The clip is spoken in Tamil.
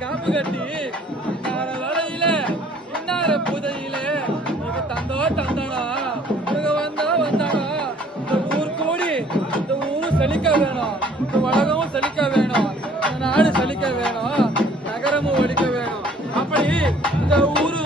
காப்பு கட்டி வலையில இன்னார புதையில தந்தோ தந்தானா வந்தா வந்தானா இந்த ஊர் கூடி இந்த ஊரு செழிக்க வேணும், இந்த உலகமும் செழிக்க வேணும், இந்த நாடு செழிக்க வேணும், நகரமும் ஒழிக்க வேணும். அப்படி இந்த ஊரு